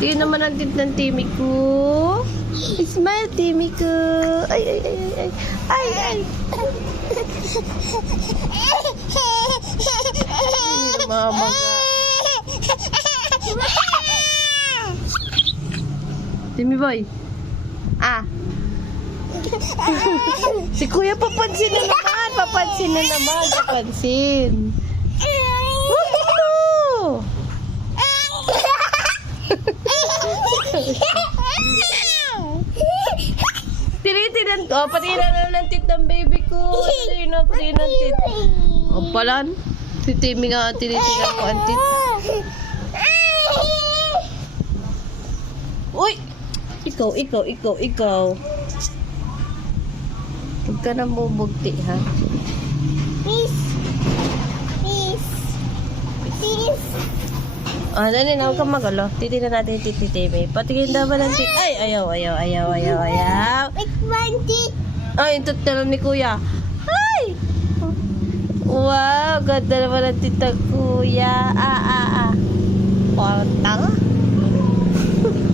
Yun naman ang tit ng Timmy ko. Smile, Timmy ko. Ay. Ay, mama ka. Timmy boy. Si Kuya papansin na naman. Papansin. What ito? Tinitinan ko. Patinan na ng tit ng baby ko. Patinan ng tit. O palan. Si Timmy nga tinitinan ko ang tit. Uy! Ikaw. Huwag ka na bubugti, ha? Peace. Dali na, huwag kang magulo. Titinan natin yung tit ni Timmy. Patingin naman ang tit. Ay, ayaw. It's my teeth. Ay, yung tit na lang ni Kuya. Ay! Wow, ganda naman ang tit ng Kuya. Parang tanga.